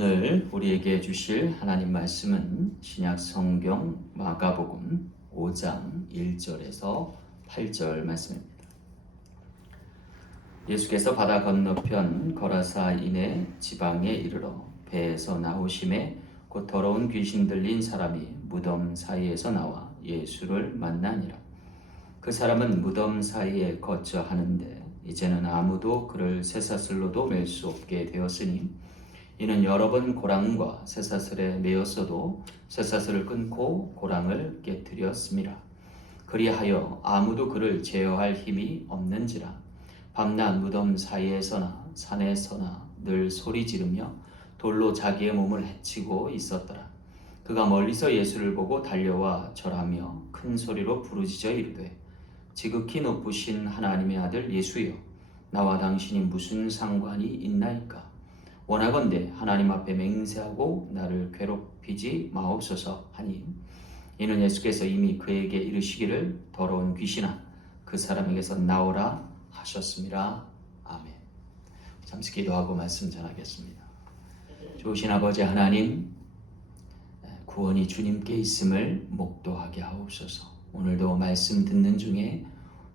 오늘 우리에게 주실 하나님 말씀은 신약 성경 마가복음 5장 1절에서 8절 말씀입니다. 예수께서 바다 건너편 거라사 이내 지방에 이르러 배에서 나오심에 곧 더러운 귀신 들린 사람이 무덤 사이에서 나와 예수를 만나니라. 그 사람은 무덤 사이에 거처 하는데 이제는 아무도 그를 쇠사슬로도 맬 수 없게 되었으니 이는 여러 번 고랑과 쇠사슬에 매였어도 쇠사슬을 끊고 고랑을 깨뜨렸음이라. 그리하여 아무도 그를 제어할 힘이 없는지라. 밤낮 무덤 사이에서나 산에서나 늘 소리 지르며 돌로 자기의 몸을 해치고 있었더라. 그가 멀리서 예수를 보고 달려와 절하며 큰 소리로 부르짖어 이르되 지극히 높으신 하나님의 아들 예수여, 나와 당신이 무슨 상관이 있나이까? 원하건대 하나님 앞에 맹세하고 나를 괴롭히지 마옵소서 하니, 이는 예수께서 이미 그에게 이르시기를 더러운 귀신아 그 사람에게서 나오라 하셨습니다. 아멘. 잠시 기도하고 말씀 전하겠습니다. 좋으신 아버지 하나님, 구원이 주님께 있음을 목도하게 하옵소서. 오늘도 말씀 듣는 중에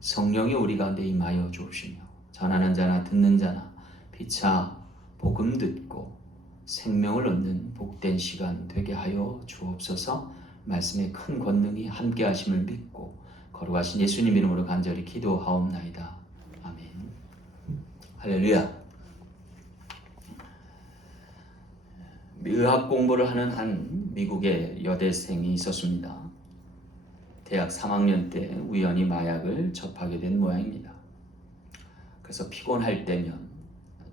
성령이 우리 가운데 임하여 주옵시며 전하는 자나 듣는 자나 피차 복음 듣고 생명을 얻는 복된 시간 되게 하여 주옵소서. 말씀의 큰 권능이 함께 하심을 믿고 거룩하신 예수님 이름으로 간절히 기도하옵나이다. 아멘. 할렐루야. 의학 공부를 하는 한 미국의 여대생이 있었습니다. 대학 3학년 때 우연히 마약을 접하게 된 모양입니다. 그래서 피곤할 때면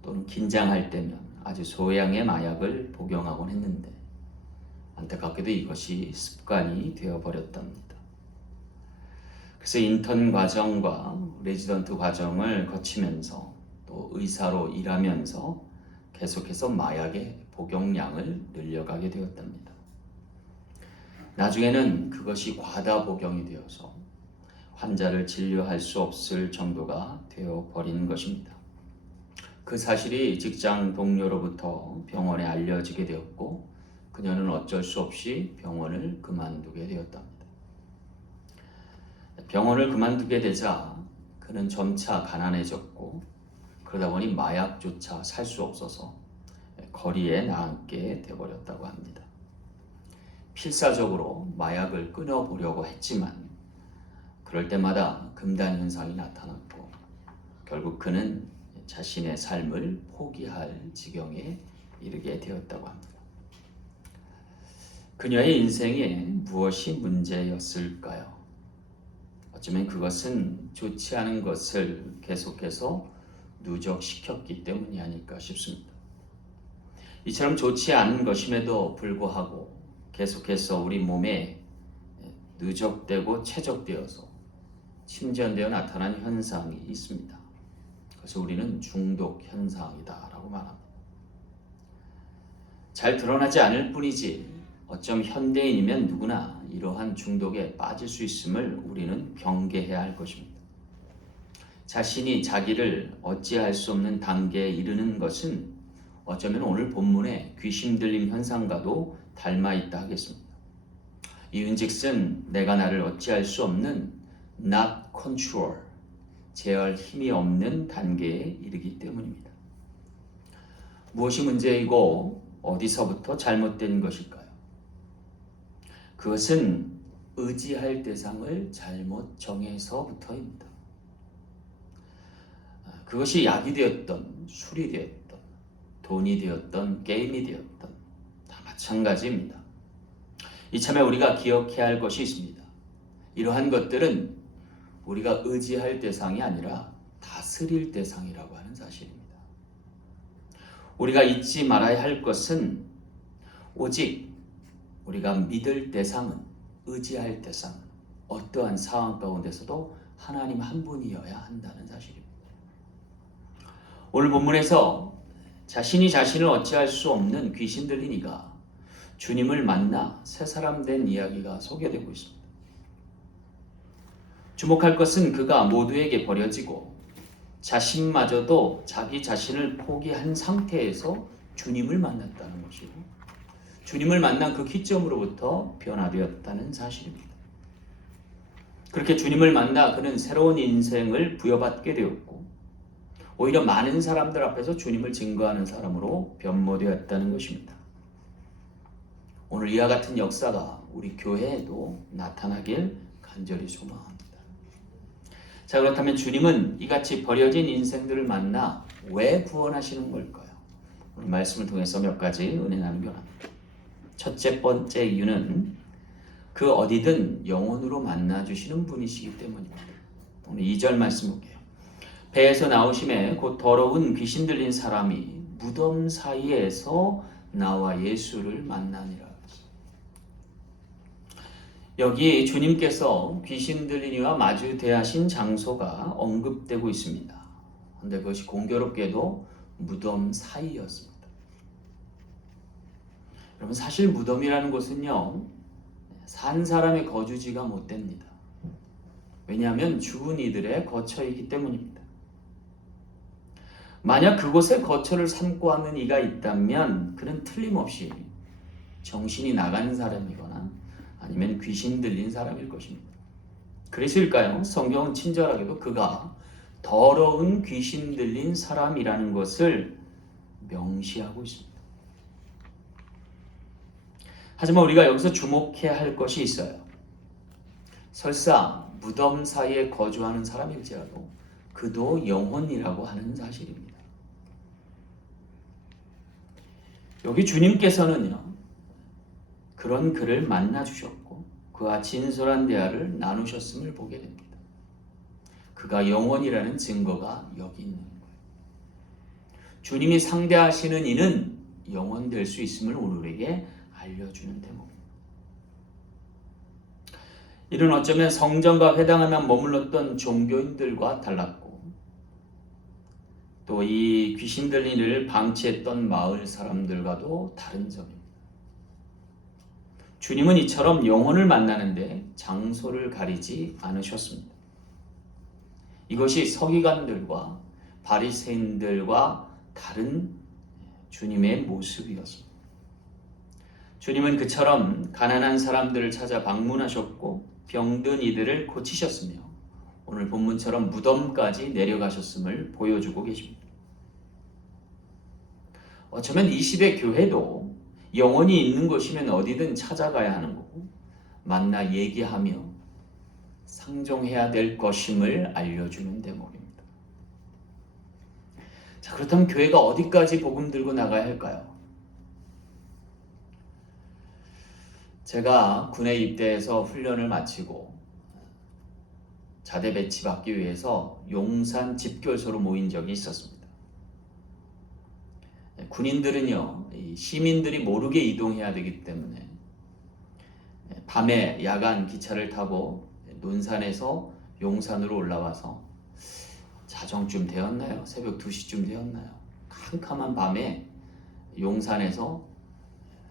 또는 긴장할 때면 아주 소량의 마약을 복용하곤 했는데 안타깝게도 이것이 습관이 되어버렸답니다. 그래서 인턴 과정과 레지던트 과정을 거치면서 또 의사로 일하면서 계속해서 마약의 복용량을 늘려가게 되었답니다. 나중에는 그것이 과다 복용이 되어서 환자를 진료할 수 없을 정도가 되어버린 것입니다. 그 사실이 직장 동료로부터 병원에 알려지게 되었고 그녀는 어쩔 수 없이 병원을 그만두게 되었답니다. 병원을 그만두게 되자 그는 점차 가난해졌고 그러다 보니 마약조차 살 수 없어서 거리에 나앉게 되어버렸다고 합니다. 필사적으로 마약을 끊어보려고 했지만 그럴 때마다 금단 현상이 나타났고 결국 그는 자신의 삶을 포기할 지경에 이르게 되었다고 합니다. 그녀의 인생에 무엇이 문제였을까요? 어쩌면 그것은 좋지 않은 것을 계속해서 누적시켰기 때문이 아닐까 싶습니다. 이처럼 좋지 않은 것임에도 불구하고 계속해서 우리 몸에 누적되고 최적되어서 침전되어 나타난 현상이 있습니다. 그래서 우리는 중독 현상이다라고 말합니다. 잘 드러나지 않을 뿐이지 어쩜 현대인이면 누구나 이러한 중독에 빠질 수 있음을 우리는 경계해야 할 것입니다. 자신이 자기를 어찌할 수 없는 단계에 이르는 것은 어쩌면 오늘 본문의 귀신 들림 현상과도 닮아 있다 하겠습니다. 이윤즉슨 내가 나를 어찌할 수 없는 not control, 제어할 힘이 없는 단계에 이르기 때문입니다. 무엇이 문제이고 어디서부터 잘못된 것일까요? 그것은 의지할 대상을 잘못 정해서부터입니다. 그것이 약이 되었던, 술이 되었던, 돈이 되었던, 게임이 되었던 다 마찬가지입니다. 이참에 우리가 기억해야 할 것이 있습니다. 이러한 것들은 우리가 의지할 대상이 아니라 다스릴 대상이라고 하는 사실입니다. 우리가 잊지 말아야 할 것은 오직 우리가 믿을 대상은, 의지할 대상은 어떠한 상황 가운데서도 하나님 한 분이어야 한다는 사실입니다. 오늘 본문에서 자신이 자신을 어찌할 수 없는 귀신 들린 이가 주님을 만나 새 사람 된 이야기가 소개되고 있습니다. 주목할 것은 그가 모두에게 버려지고 자신마저도 자기 자신을 포기한 상태에서 주님을 만났다는 것이고 주님을 만난 그 기점으로부터 변화되었다는 사실입니다. 그렇게 주님을 만나 그는 새로운 인생을 부여받게 되었고 오히려 많은 사람들 앞에서 주님을 증거하는 사람으로 변모되었다는 것입니다. 오늘 이와 같은 역사가 우리 교회에도 나타나길 간절히 소망합니다. 자, 그렇다면 주님은 이같이 버려진 인생들을 만나 왜 구원하시는 걸까요? 오늘 말씀을 통해서 몇 가지 은혜 나누기 원합니다. 첫째 번째 이유는 그 어디든 영혼으로 만나주시는 분이시기 때문입니다. 오늘 2절 말씀 볼게요. 배에서 나오심에 곧 더러운 귀신 들린 사람이 무덤 사이에서 나와 예수를 만나니라. 여기 주님께서 귀신 들린 이와 마주 대하신 장소가 언급되고 있습니다. 그런데 그것이 공교롭게도 무덤 사이였습니다. 여러분, 사실 무덤이라는 곳은요, 산 사람의 거주지가 못 됩니다. 왜냐하면 죽은 이들의 거처이기 때문입니다. 만약 그곳에 거처를 삼고 하는 이가 있다면 그는 틀림없이 정신이 나가는 사람이거나 아니면 귀신 들린 사람일 것입니다. 그래서일까요? 성경은 친절하게도 그가 더러운 귀신 들린 사람이라는 것을 명시하고 있습니다. 하지만 우리가 여기서 주목해야 할 것이 있어요. 설사 무덤 사이에 거주하는 사람일지라도 그도 영혼이라고 하는 사실입니다. 여기 주님께서는요, 그런 그를 만나주셨고 그와 진솔한 대화를 나누셨음을 보게 됩니다. 그가 영혼이라는 증거가 여기 있는 거예요. 주님이 상대하시는 이는 영혼 될 수 있음을 오늘에게 알려주는 대목입니다. 이는 어쩌면 성전과 회당에만 머물렀던 종교인들과 달랐고 또 이 귀신 들린 이를 방치했던 마을 사람들과도 다른 점입니다. 주님은 이처럼 영혼을 만나는데 장소를 가리지 않으셨습니다. 이것이 서기관들과 바리새인들과 다른 주님의 모습이었습니다. 주님은 그처럼 가난한 사람들을 찾아 방문하셨고 병든 이들을 고치셨으며 오늘 본문처럼 무덤까지 내려가셨음을 보여주고 계십니다. 어쩌면 이 시대 교회도 영혼이 있는 곳이면 어디든 찾아가야 하는 거고 만나 얘기하며 상종해야 될 것임을 알려주는 대목입니다. 자, 그렇다면 교회가 어디까지 복음 들고 나가야 할까요? 제가 군에 입대해서 훈련을 마치고 자대 배치받기 위해서 용산 집결소로 모인 적이 있었습니다. 군인들은요, 시민들이 모르게 이동해야 되기 때문에 밤에 야간 기차를 타고 논산에서 용산으로 올라와서 자정쯤 되었나요? 새벽 2시쯤 되었나요? 캄캄한 밤에 용산에서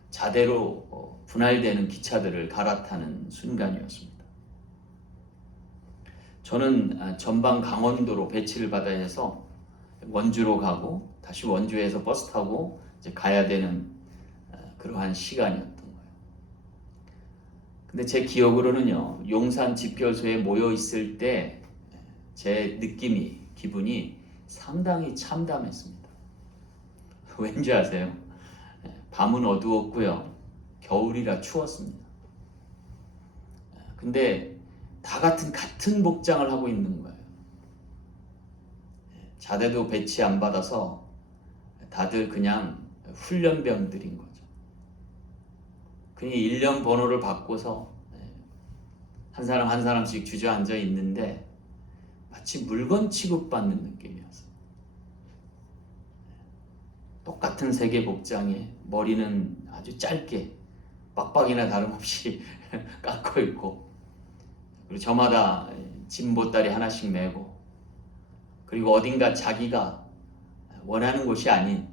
자대로 분할되는 기차들을 갈아타는 순간이었습니다. 저는 전방 강원도로 배치를 받아야 해서 원주로 가고 다시 원주에서 버스 타고 이제 가야 되는 그러한 시간이었던 거예요. 근데 제 기억으로는요, 용산 집결소에 모여 있을 때 제 느낌이, 기분이 상당히 참담했습니다. 왠지 아세요? 밤은 어두웠고요, 겨울이라 추웠습니다. 근데 다 같은 복장을 하고 있는 거예요. 자대도 배치 안 받아서 다들 그냥 훈련병들인 거죠. 그냥 1년 번호를 바꿔서 한 사람 한 사람씩 주저앉아 있는데 마치 물건 취급받는 느낌이었어요. 똑같은 색의 복장에 머리는 아주 짧게 빡빡이나 다름없이 깎고 있고 그리고 저마다 짐보따리 하나씩 메고 그리고 어딘가 자기가 원하는 곳이 아닌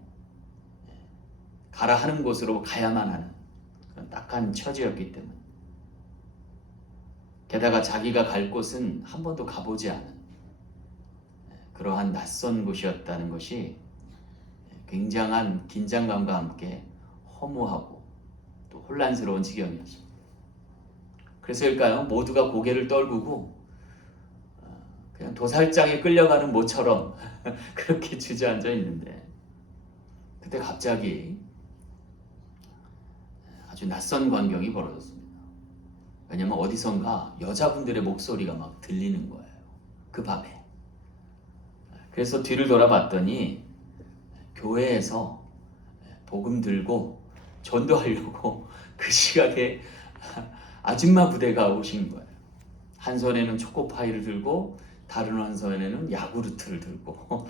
가라 하는 곳으로 가야만 하는 그런 딱한 처지였기 때문에 게다가 자기가 갈 곳은 한 번도 가보지 않은 그러한 낯선 곳이었다는 것이 굉장한 긴장감과 함께 허무하고 또 혼란스러운 지경이었습니다. 그래서일까요? 모두가 고개를 떨구고 그냥 도살장에 끌려가는 모처럼 그렇게 주저앉아 있는데, 그때 갑자기 아주 낯선 광경이 벌어졌습니다. 왜냐면 어디선가 여자분들의 목소리가 막 들리는 거예요. 그 밤에. 그래서 뒤를 돌아봤더니 교회에서 복음 들고 전도하려고 그 시각에 아줌마 부대가 오신 거예요. 한 손에는 초코파이를 들고 다른 한 손에는 야구르트를 들고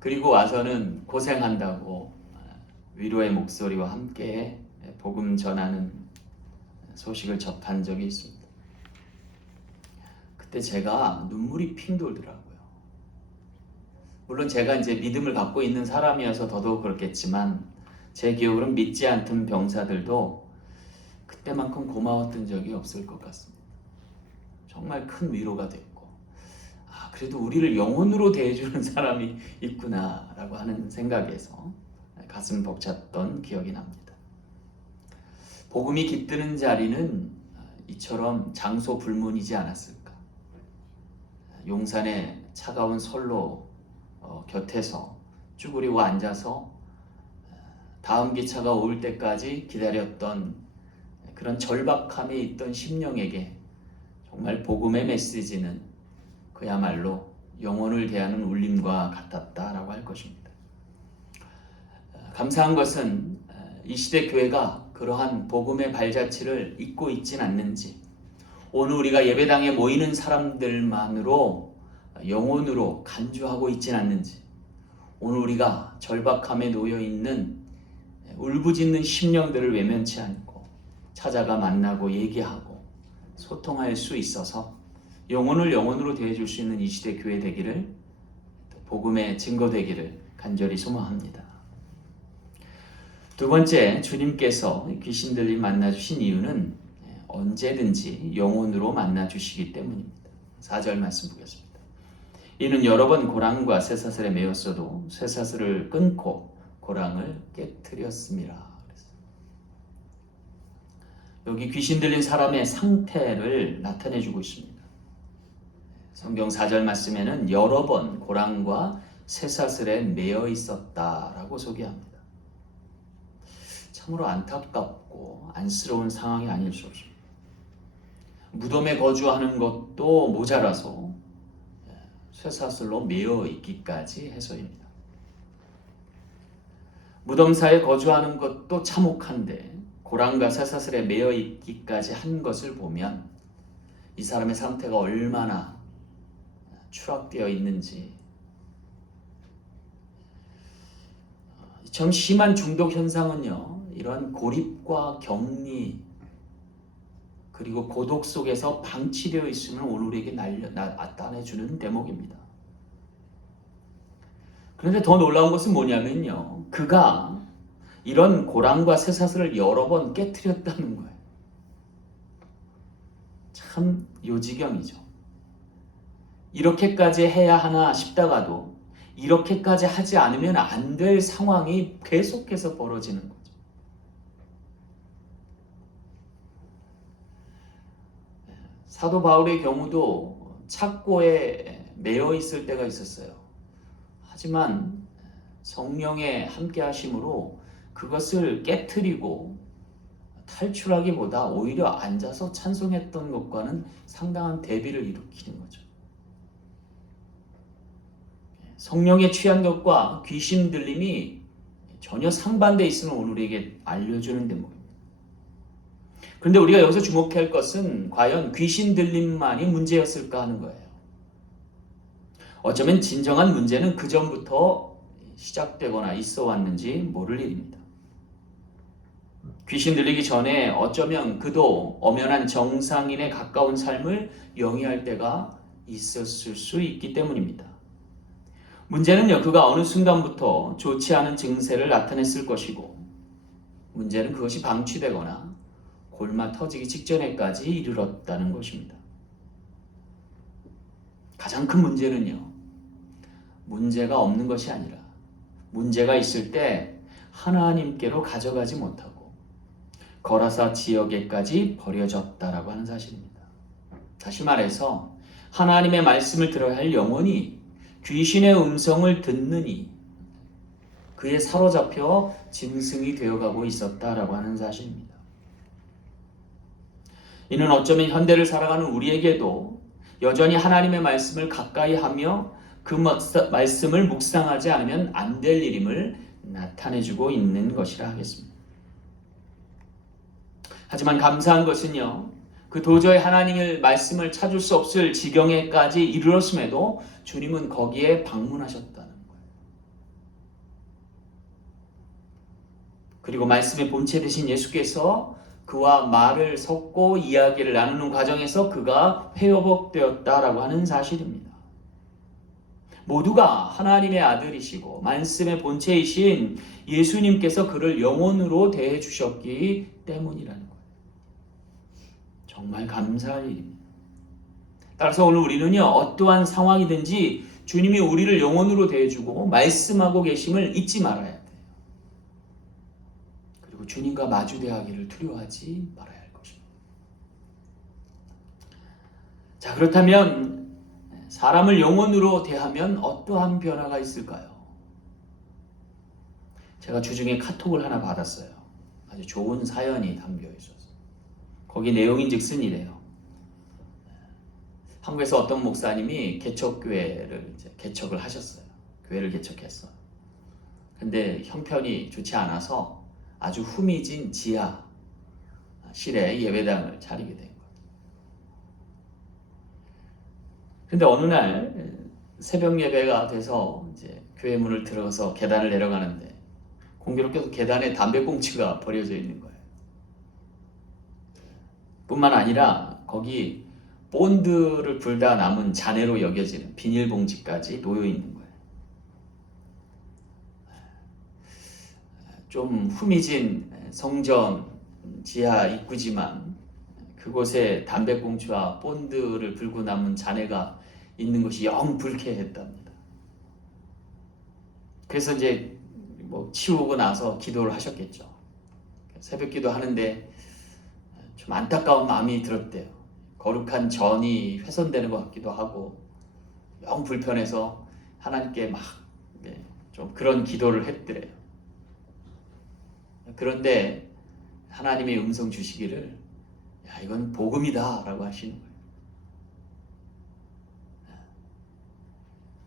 그리고 와서는 고생한다고 위로의 목소리와 함께 복음 전하는 소식을 접한 적이 있습니다. 그때 제가 눈물이 핑 돌더라고요. 물론 제가 이제 믿음을 갖고 있는 사람이어서 더더욱 그렇겠지만, 제 기억으로는 믿지 않던 병사들도 그때만큼 고마웠던 적이 없을 것 같습니다. 정말 큰 위로가 됐고, 그래도 우리를 영혼으로 대해주는 사람이 있구나라고 하는 생각에서 가슴 벅찼던 기억이 납니다. 복음이 깃드는 자리는 이처럼 장소 불문이지 않았을까. 용산의 차가운 선로 곁에서 쭈그리고 앉아서 다음 기차가 올 때까지 기다렸던 그런 절박함에 있던 심령에게 정말 복음의 메시지는 그야말로 영혼을 대하는 울림과 같았다라고 할 것입니다. 감사한 것은 이 시대 교회가 그러한 복음의 발자취를 잊고 있진 않는지, 오늘 우리가 예배당에 모이는 사람들만으로 영혼으로 간주하고 있진 않는지, 오늘 우리가 절박함에 놓여 있는 울부짖는 심령들을 외면치 않고 찾아가 만나고 얘기하고 소통할 수 있어서 영혼을 영혼으로 대해줄 수 있는 이 시대 교회 되기를, 복음의 증거 되기를 간절히 소망합니다. 두 번째, 주님께서 귀신 들림 만나주신 이유는 언제든지 영혼으로 만나주시기 때문입니다. 4절 말씀 보겠습니다. 이는 여러 번 고랑과 쇠사슬에 매였어도 쇠사슬을 끊고 고랑을 깨트렸습니다. 여기 귀신 들린 사람의 상태를 나타내주고 있습니다. 성경 4절 말씀에는 여러 번 고랑과 쇠사슬에 매여 있었다라고 소개합니다. 참으로 안타깝고 안쓰러운 상황이 아닐 수 없습니다. 무덤에 거주하는 것도 모자라서 쇠사슬로 매여 있기까지 해서입니다. 무덤사에 거주하는 것도 참혹한데 고랑과 쇠사슬에 매여 있기까지 한 것을 보면 이 사람의 상태가 얼마나 추락되어 있는지, 참 심한 중독 현상은요, 이러한 고립과 격리 그리고 고독 속에서 방치되어 있으면 오늘 우리에게 나타내주는 대목입니다. 그런데 더 놀라운 것은 뭐냐면요, 그가 이런 고랑과 쇠사슬을 여러 번 깨트렸다는 거예요. 참 요지경이죠. 이렇게까지 해야 하나 싶다가도 이렇게까지 하지 않으면 안 될 상황이 계속해서 벌어지는 거죠. 사도 바울의 경우도 착고에 매여 있을 때가 있었어요. 하지만 성령의 함께 하심으로 그것을 깨트리고 탈출하기보다 오히려 앉아서 찬송했던 것과는 상당한 대비를 일으키는 거죠. 성령에 취한 것과 귀신 들림이 전혀 상반되어 있음을 오늘 우리에게 알려주는 대목입니다. 그런데 우리가 여기서 주목할 것은 과연 귀신 들림만이 문제였을까 하는 거예요. 어쩌면 진정한 문제는 그 전부터 시작되거나 있어 왔는지 모를 일입니다. 귀신 들리기 전에 어쩌면 그도 엄연한 정상인에 가까운 삶을 영위할 때가 있었을 수 있기 때문입니다. 문제는요, 그가 어느 순간부터 좋지 않은 증세를 나타냈을 것이고, 문제는 그것이 방치되거나 골마 터지기 직전에까지 이르렀다는 것입니다. 가장 큰 문제는요, 문제가 없는 것이 아니라 문제가 있을 때 하나님께로 가져가지 못하고 거라사 지역에까지 버려졌다라고 하는 사실입니다. 다시 말해서 하나님의 말씀을 들어야 할 영혼이 귀신의 음성을 듣느니 그에 사로잡혀 짐승이 되어가고 있었다라고 하는 사실입니다. 이는 어쩌면 현대를 살아가는 우리에게도 여전히 하나님의 말씀을 가까이 하며 그 말씀을 묵상하지 않으면 안 될 일임을 나타내주고 있는 것이라 하겠습니다. 하지만 감사한 것은요, 그 도저히 하나님의 말씀을 찾을 수 없을 지경에까지 이르렀음에도 주님은 거기에 방문하셨다는 거예요. 그리고 말씀의 본체 되신 예수께서 그와 말을 섞고 이야기를 나누는 과정에서 그가 회복되었다라고 하는 사실입니다. 모두가 하나님의 아들이시고 말씀의 본체이신 예수님께서 그를 영혼으로 대해 주셨기 때문이라는 거예요. 정말 감사할 일입니다. 따라서 오늘 우리는요, 어떠한 상황이든지 주님이 우리를 영혼으로 대해주고 말씀하고 계심을 잊지 말아야 돼요. 그리고 주님과 마주대하기를 두려워하지 말아야 할 것입니다. 자, 그렇다면 사람을 영혼으로 대하면 어떠한 변화가 있을까요? 제가 주중에 카톡을 하나 받았어요. 아주 좋은 사연이 담겨 있어서. 거기 내용인즉슨 이래요. 한국에서 어떤 목사님이 개척교회를 개척을 하셨어요. 교회를 개척했어요. 근데 형편이 좋지 않아서 아주 후미진 지하실에 예배당을 차리게 된 거예요. 근데 어느 날 새벽 예배가 돼서 이제 교회 문을 들어서 계단을 내려가는데 공교롭게도 계단에 담배꽁초가 버려져 있는 거예요. 뿐만 아니라 거기 본드를 불다 남은 잔해로 여겨지는 비닐봉지까지 놓여 있는 거예요. 좀 후미진 성전 지하 입구지만 그곳에 담배꽁초와 본드를 불고 남은 잔해가 있는 것이 영 불쾌했답니다. 그래서 이제 치우고 나서 기도를 하셨겠죠. 새벽 기도 하는데 좀 안타까운 마음이 들었대요. 거룩한 전이 훼손되는 것 같기도 하고 영 불편해서 하나님께 막 좀 그런 기도를 했더래요. 그런데 하나님의 음성 주시기를 야, 이건 복음이다 라고 하시는 거예요.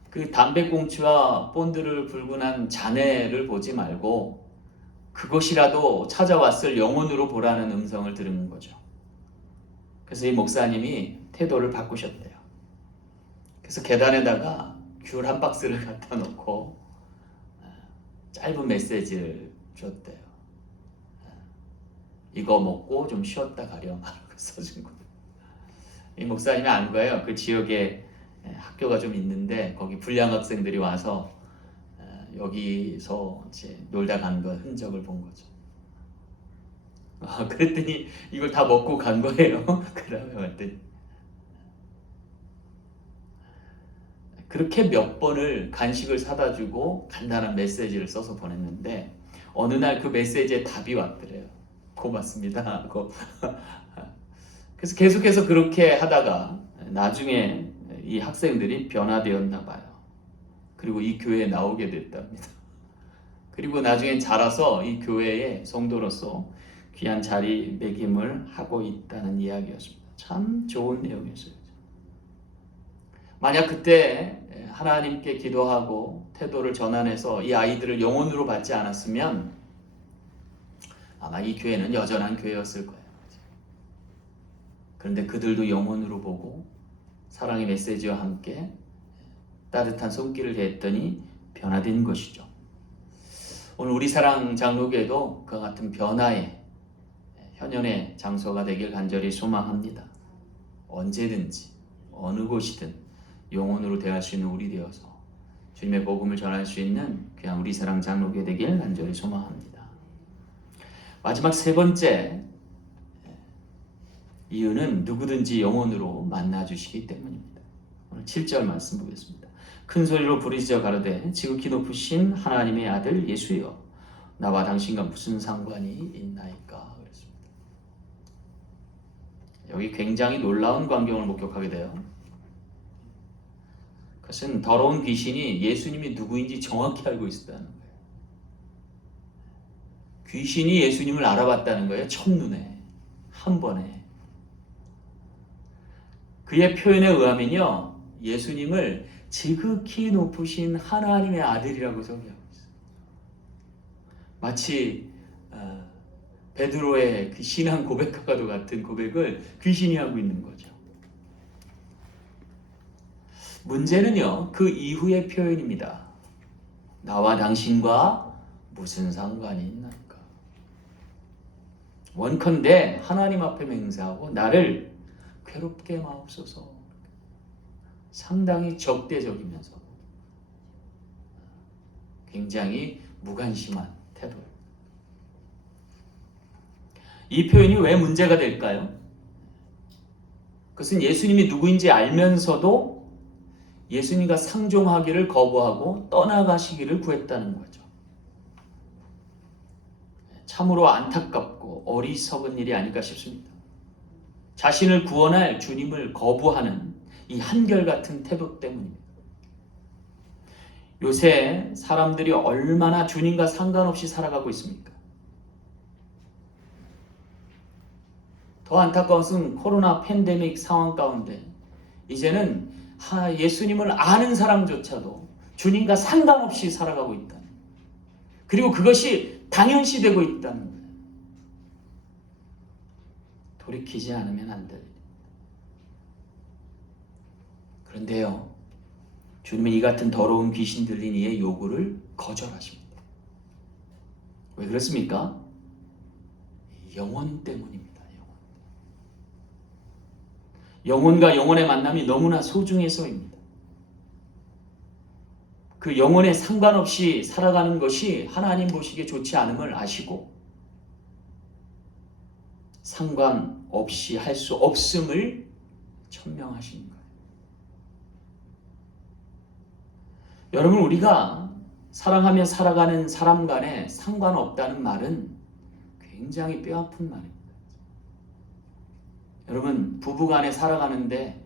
그 담배꽁초와 본드를 불고 난 잔해를 보지 말고 그것이라도 찾아왔을 영혼으로 보라는 음성을 들은 거죠. 그래서 이 목사님이 태도를 바꾸셨대요. 그래서 계단에다가 귤 한 박스를 갖다 놓고 짧은 메시지를 줬대요. 이거 먹고 좀 쉬었다 가렴 라고 써준 거예요. 이 목사님이 안 거예요. 그 지역에 학교가 좀 있는데 거기 불량 학생들이 와서 여기서 이제 놀다 간 거 흔적을 본 거죠. 그랬더니 이걸 다 먹고 간 거예요. 그 다음에 왔더니 그렇게 몇 번을 간식을 사다 주고 간단한 메시지를 써서 보냈는데 어느 날 그 메시지에 답이 왔더래요. 고맙습니다 하고. 그래서 계속해서 그렇게 하다가 나중에 이 학생들이 변화되었나 봐요. 그리고 이 교회에 나오게 됐답니다. 그리고 나중엔 자라서 이 교회의 성도로서 귀한 자리매김을 하고 있다는 이야기였습니다. 참 좋은 내용이었어요. 만약 그때 하나님께 기도하고 태도를 전환해서 이 아이들을 영혼으로 받지 않았으면 아마 이 교회는 여전한 교회였을 거예요. 그런데 그들도 영혼으로 보고 사랑의 메시지와 함께 따뜻한 손길을 대했더니 변화된 것이죠. 오늘 우리 사랑 장로교회도 그와 같은 변화의 현현의 장소가 되길 간절히 소망합니다. 언제든지 어느 곳이든 영혼으로 대할 수 있는 우리 되어서 주님의 복음을 전할 수 있는 그냥 우리 사랑 장로교회 되길 간절히 소망합니다. 마지막 세 번째 이유는 누구든지 영혼으로 만나주시기 때문입니다. 오늘 7절 말씀 보겠습니다. 큰 소리로 부르짖어 가로되 지극히 높으신 하나님의 아들 예수여 나와 당신과 무슨 상관이 있나이까. 그랬습니다. 여기 굉장히 놀라운 광경을 목격하게 돼요. 그것은 더러운 귀신이 예수님이 누구인지 정확히 알고 있었다는 거예요. 귀신이 예수님을 알아봤다는 거예요. 첫눈에, 한 번에. 그의 표현에 의하면요, 예수님을 지극히 높으신 하나님의 아들이라고 소개하고 있어요. 마치 베드로의 그 신앙 고백과도 같은 고백을 귀신이 하고 있는 거죠. 문제는요, 그 이후의 표현입니다. 나와 당신과 무슨 상관이 있나이까. 원컨대 하나님 앞에 맹세하고 나를 괴롭게 마옵소서. 상당히 적대적이면서 굉장히 무관심한 태도예요. 이 표현이 왜 문제가 될까요? 그것은 예수님이 누구인지 알면서도 예수님과 상종하기를 거부하고 떠나가시기를 구했다는 거죠. 참으로 안타깝고 어리석은 일이 아닐까 싶습니다. 자신을 구원할 주님을 거부하는 이 한결같은 태도 때문입니다. 요새 사람들이 얼마나 주님과 상관없이 살아가고 있습니까? 더 안타까운 것은 코로나 팬데믹 상황 가운데 이제는 예수님을 아는 사람조차도 주님과 상관없이 살아가고 있다. 그리고 그것이 당연시되고 있다는 거예요. 돌이키지 않으면 안 될. 그런데요, 주님은 이 같은 더러운 귀신 들린 이의 요구를 거절하십니다. 왜 그렇습니까? 영혼 때문입니다. 영혼과 영혼의 만남이 너무나 소중해서입니다. 그 영혼에 상관없이 살아가는 것이 하나님 보시기에 좋지 않음을 아시고 상관없이 할 수 없음을 천명하시는 거예요. 여러분, 우리가 사랑하며 살아가는 사람 간에 상관없다는 말은 굉장히 뼈아픈 말입니다. 여러분, 부부간에 살아가는데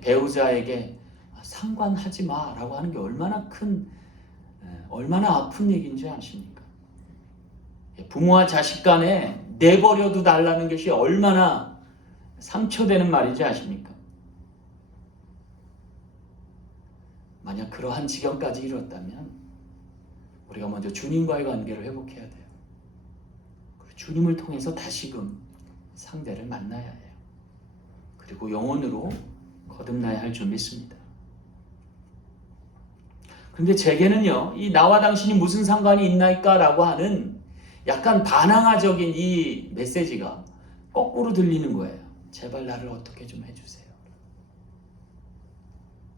배우자에게 상관하지 마라고 하는 게 얼마나 아픈 얘기인지 아십니까? 부모와 자식 간에 내버려도 달라는 것이 얼마나 상처되는 말인지 아십니까? 만약 그러한 지경까지 이뤘다면 우리가 먼저 주님과의 관계를 회복해야 돼요. 그리고 주님을 통해서 다시금 상대를 만나야 해요. 그리고 영혼으로 거듭나야 할 줄 믿습니다. 그런데 제게는요, 이 나와 당신이 무슨 상관이 있나이까 라고 하는 약간 반항아적인 이 메시지가 거꾸로 들리는 거예요. 제발 나를 어떻게 좀 해주세요.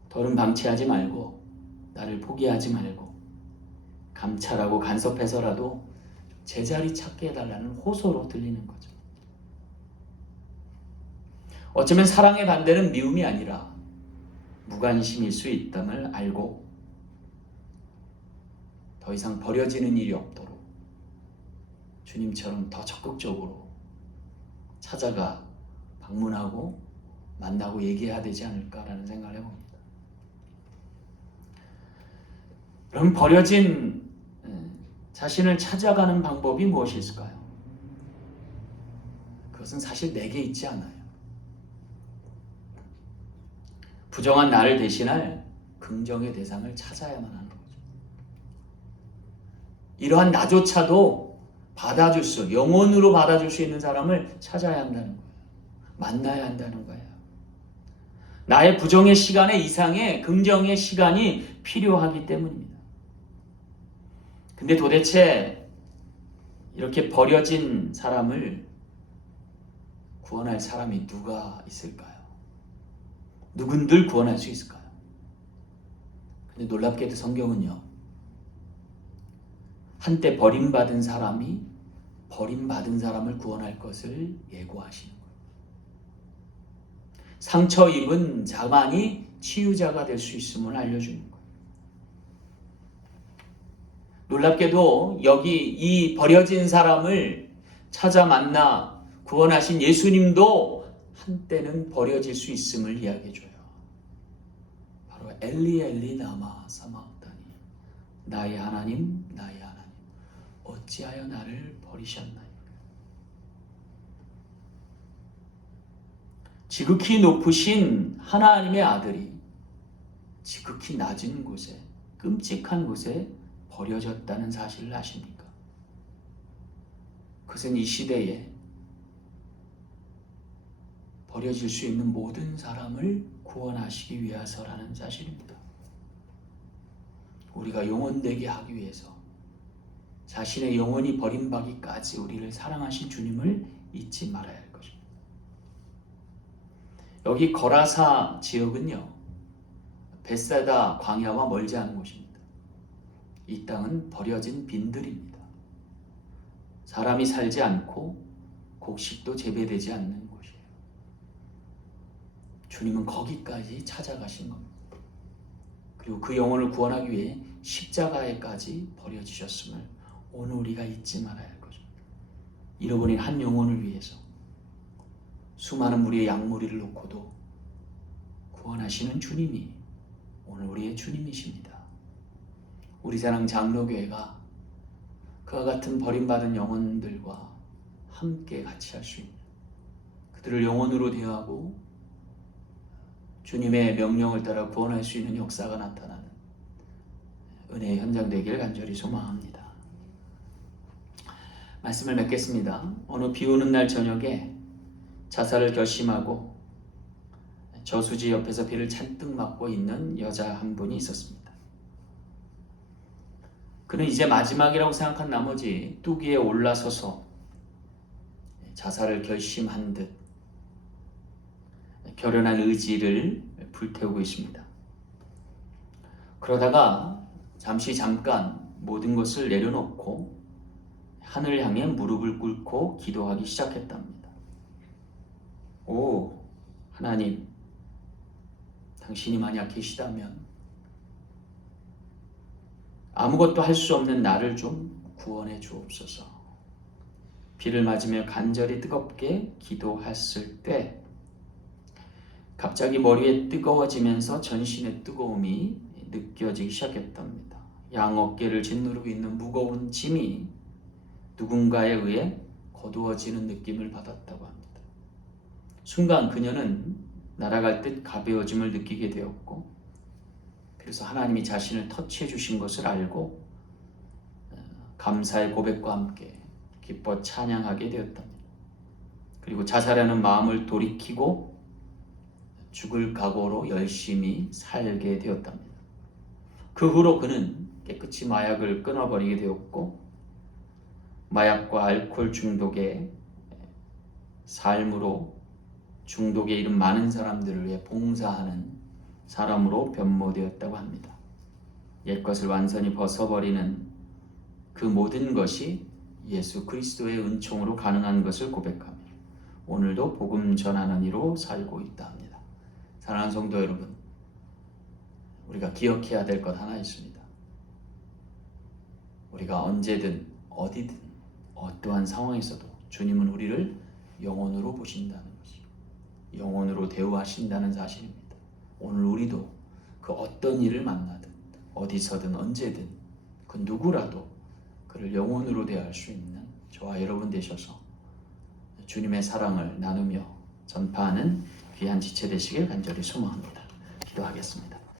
더는 방치하지 말고 나를 포기하지 말고 감찰하고 간섭해서라도 제자리 찾게 해달라는 호소로 들리는 거죠. 어쩌면 사랑의 반대는 미움이 아니라 무관심일 수 있음을 알고 더 이상 버려지는 일이 없도록 주님처럼 더 적극적으로 찾아가 방문하고 만나고 얘기해야 되지 않을까라는 생각을 해봅니다. 그럼 버려진 자신을 찾아가는 방법이 무엇이 있을까요? 그것은 사실 내게 있지 않아요. 부정한 나를 대신할 긍정의 대상을 찾아야만 하는 거죠. 이러한 나조차도 받아줄 영혼으로 받아줄 수 있는 사람을 찾아야 한다는 거예요. 만나야 한다는 거예요. 나의 부정의 시간에 이상의 긍정의 시간이 필요하기 때문입니다. 근데 도대체 이렇게 버려진 사람을 구원할 사람이 누가 있을까요? 누군들 구원할 수 있을까요? 근데 놀랍게도 성경은요, 한때 버림받은 사람이 버림받은 사람을 구원할 것을 예고하시는 거예요. 상처 입은 자만이 치유자가 될 수 있음을 알려주는 거예요. 놀랍게도 여기 이 버려진 사람을 찾아 만나 구원하신 예수님도 한때는 버려질 수 있음을 이야기해줘요. 바로 엘리 엘리 라마 사마크다니, 나의 하나님 나의 하나님 어찌하여 나를 버리셨나이까. 지극히 높으신 하나님의 아들이 지극히 낮은 곳에, 끔찍한 곳에 버려졌다는 사실을 아십니까? 그것은 이 시대에 버려질 수 있는 모든 사람을 구원하시기 위해서라는 사실입니다. 우리가 영혼되게 하기 위해서 자신의 영혼이 버림받기까지 우리를 사랑하신 주님을 잊지 말아야 할 것입니다. 여기 거라사 지역은요, 벳사다 광야와 멀지 않은 곳입니다. 이 땅은 버려진 빈들입니다. 사람이 살지 않고 곡식도 재배되지 않는 곳이에요. 주님은 거기까지 찾아가신 겁니다. 그리고 그 영혼을 구원하기 위해 십자가에까지 버려지셨음을 오늘 우리가 잊지 말아야 할 것입니다. 잃어버린 한 영혼을 위해서 수많은 무리의 양무리를 놓고도 구원하시는 주님이 오늘 우리의 주님이십니다. 우리 사랑 장로교회가 그와 같은 버림받은 영혼들과 함께 같이 할 수 있는, 그들을 영혼으로 대하고 주님의 명령을 따라 구원할 수 있는 역사가 나타나는 은혜의 현장 되기를 간절히 소망합니다. 말씀을 맺겠습니다. 어느 비오는 날 저녁에 자살을 결심하고 저수지 옆에서 비를 잔뜩 맞고 있는 여자 한 분이 있었습니다. 그는 이제 마지막이라고 생각한 나머지 뚜기에 올라서서 자살을 결심한 듯 결연한 의지를 불태우고 있습니다. 그러다가 잠깐 모든 것을 내려놓고 하늘을 향해 무릎을 꿇고 기도하기 시작했답니다. 오 하나님, 당신이 만약 계시다면 아무것도 할 수 없는 나를 좀 구원해 주옵소서. 비를 맞으며 간절히 뜨겁게 기도했을 때 갑자기 머리에 뜨거워지면서 전신의 뜨거움이 느껴지기 시작했답니다. 양 어깨를 짓누르고 있는 무거운 짐이 누군가에 의해 거두어지는 느낌을 받았다고 합니다. 순간 그녀는 날아갈 듯 가벼워짐을 느끼게 되었고, 그래서 하나님이 자신을 터치해 주신 것을 알고 감사의 고백과 함께 기뻐 찬양하게 되었답니다. 그리고 자살하는 마음을 돌이키고 죽을 각오로 열심히 살게 되었답니다. 그 후로 그는 깨끗이 마약을 끊어버리게 되었고, 마약과 알코올 중독의 삶으로 중독에 이른 많은 사람들을 위해 봉사하는 사람으로 변모되었다고 합니다. 옛것을 완전히 벗어버리는 그 모든 것이 예수 그리스도의 은총으로 가능한 것을 고백하며 오늘도 복음 전하는 이로 살고 있다 합니다. 사랑하는 성도 여러분, 우리가 기억해야 될 것 하나 있습니다. 우리가 언제든 어디든 어떠한 상황에서도 주님은 우리를 영혼으로 보신다는 것이고 영혼으로 대우하신다는 사실입니다. 오늘 우리도 그 어떤 일을 만나든 어디서든 언제든 그 누구라도 그를 영혼으로 대할 수 있는 저와 여러분 되셔서 주님의 사랑을 나누며 전파하는 귀한 지체 되시길 간절히 소망합니다. 기도하겠습니다.